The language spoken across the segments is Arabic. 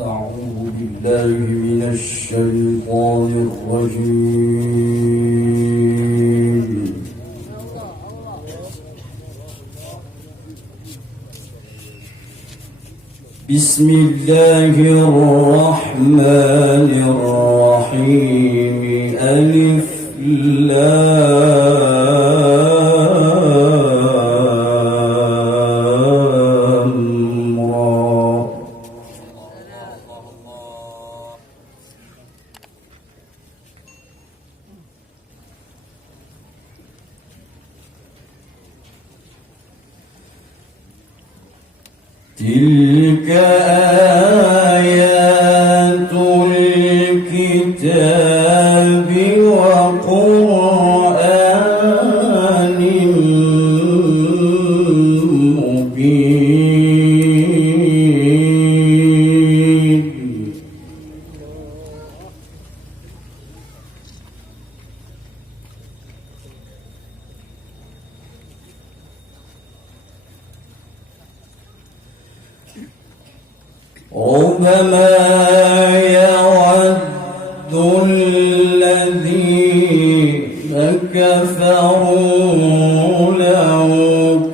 أعوذ بالله من الشيطان الرجيم. بسم الله الرحمن الرحيم. ألف لام را. تلك آيات الكتاب وقرآن مبين. ربما يود الذين كفروا لو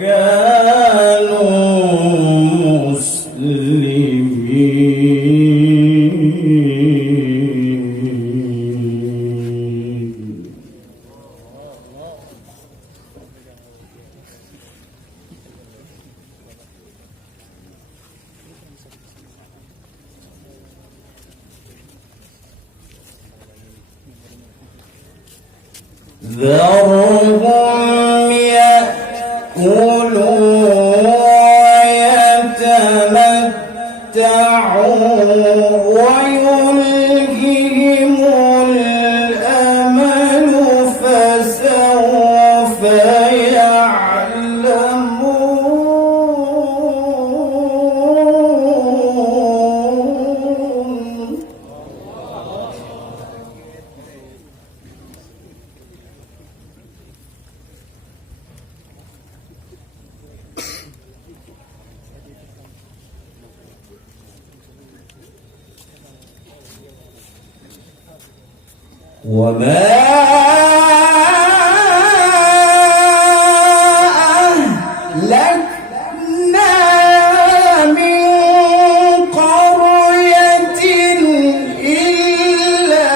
كانوا مسلمين. ذرهم يأكلوا ويتمتعوا ويلههم الأمل فسوف يعلمون. وما أهلكنا من قرية إلا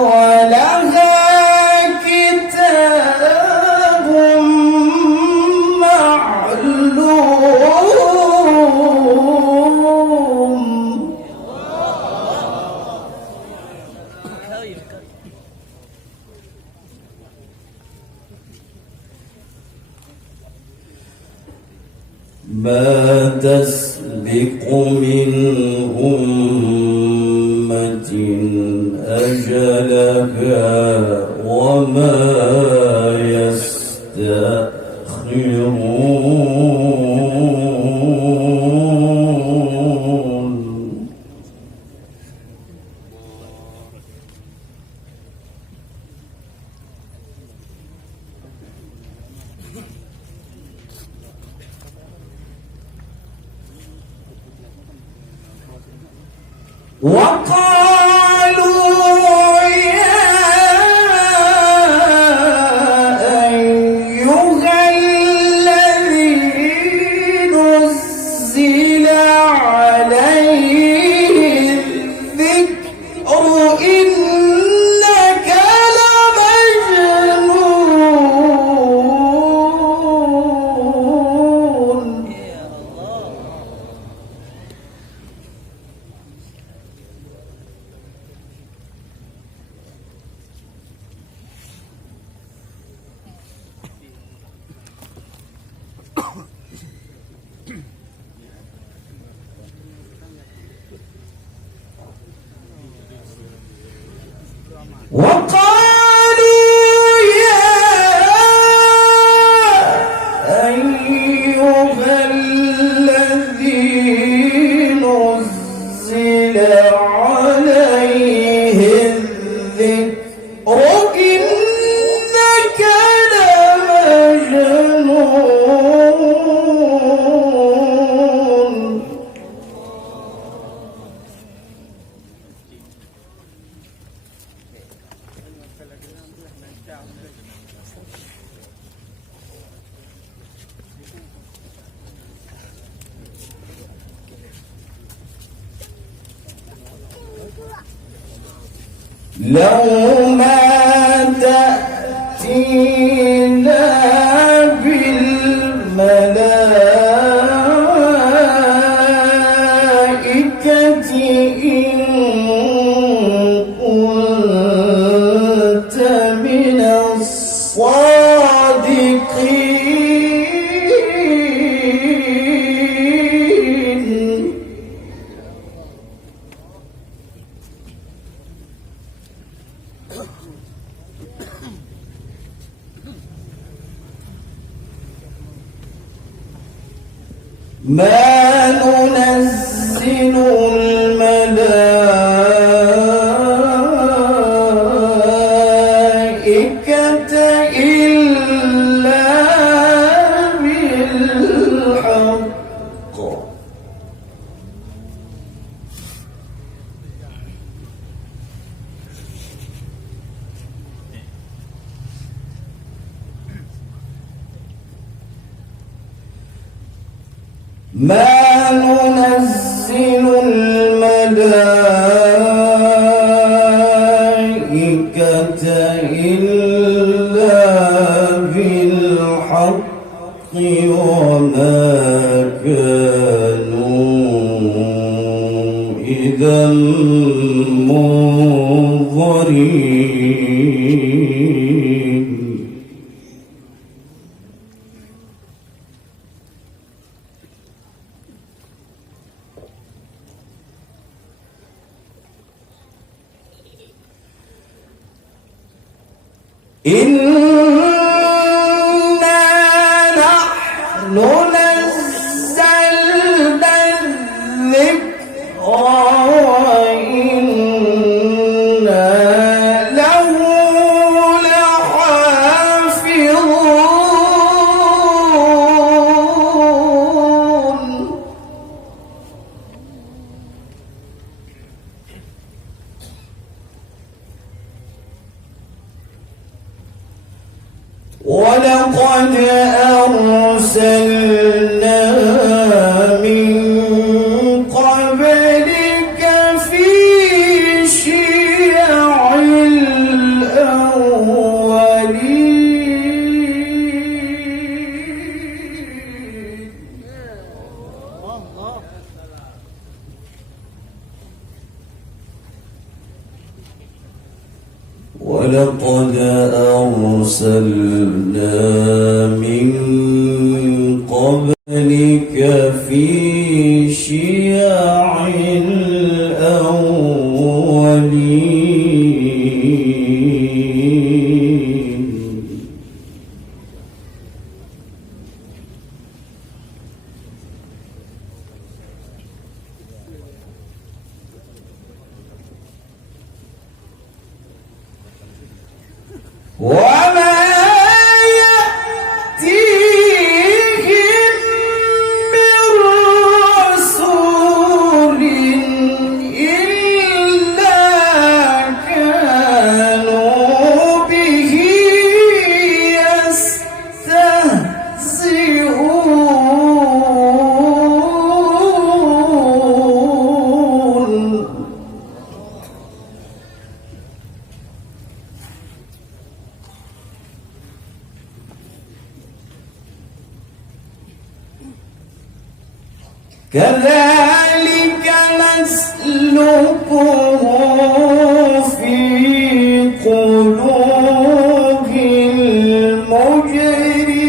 ولها كتاب معلوم. ما تسبق من أمة أجلها وما يستأخرون. وقالوا يا أيها الذي نزل عليه الذكر إنك لمجنون. لو ما تأتينا بالملائكة إن كنت من الصادقين. ما ننزل الملائكة إلا بالحق. ما ننزل الملائكة إلا بالحق وما كانوا إذا منظرين. إنا نحن نزلنا الذكر وإنا له لحافظون. ولقد أرسلنا من قبلك في شيع الأولين. ولقد أرسلنا من قبلك في شيع الأولين. وما يأتيهم من رسول إلا كانوا به يستهزئون. كذلك نسلكه في قلوب المجرمين.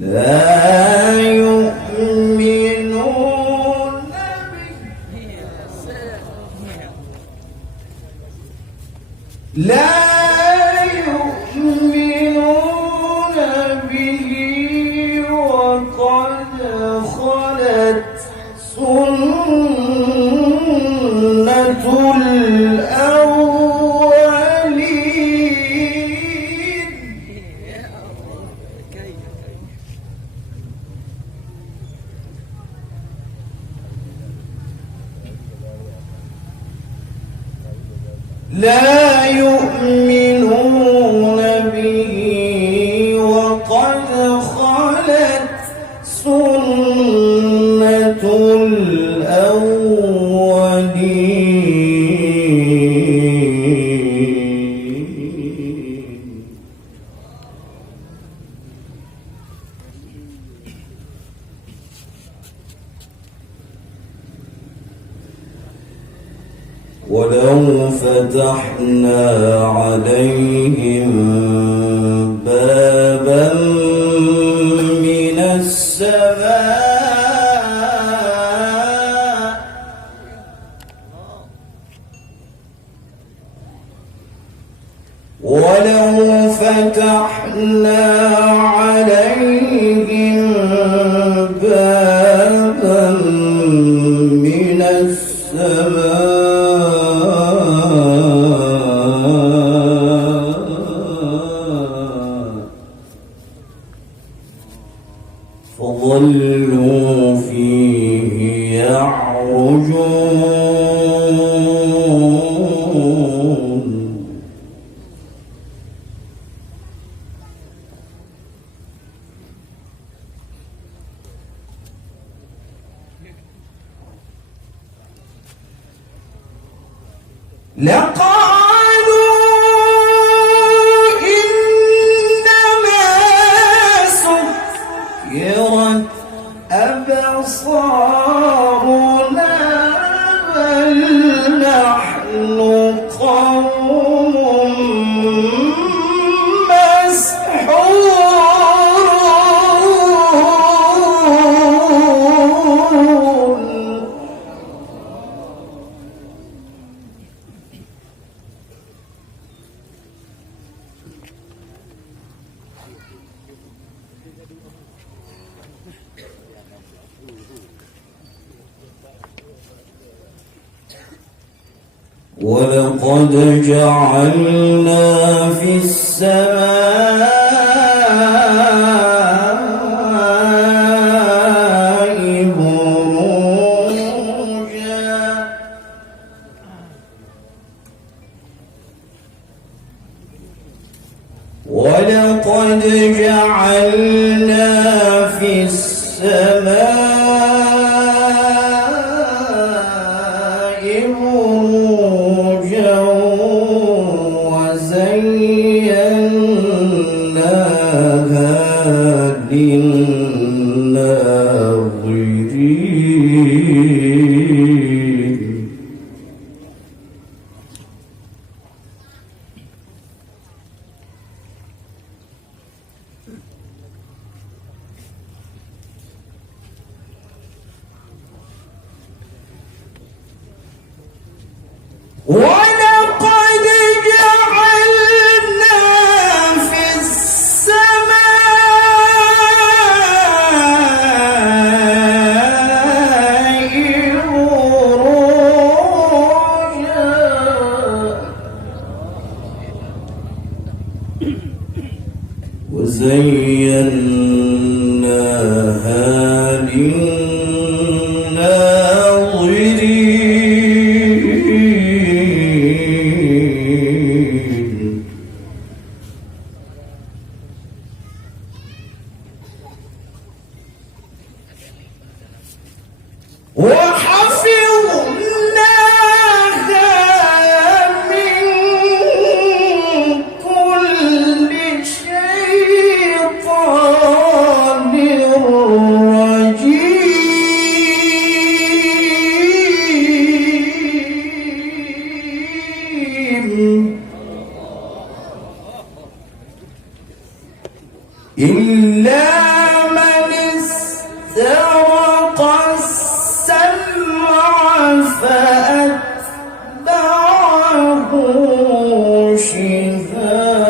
لا يؤمنون به. لا يؤمنون به وقد خلت سنة الأولين. لا يؤمنون به الأولين ولو فتحنا عليهم بابا من السماء ولو فتحنا عليهم بابا من السماء فظلوا فيه يعرجون لقالوا إنما سكرت أبصارنا بل نحن قوم مسحورون ولقد جعلنا في السماء بروجا ولقد جعلنا في السماء بروجا وزيناها للناظرين ولقد جعلنا في السماء بروجا وزيناها للناظرين وحفظناها من كل شيطان رجيم إلا من استرق السمع فأتبعه شهاب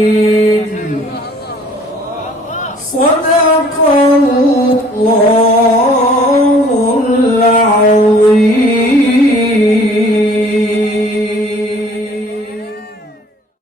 مبين صدق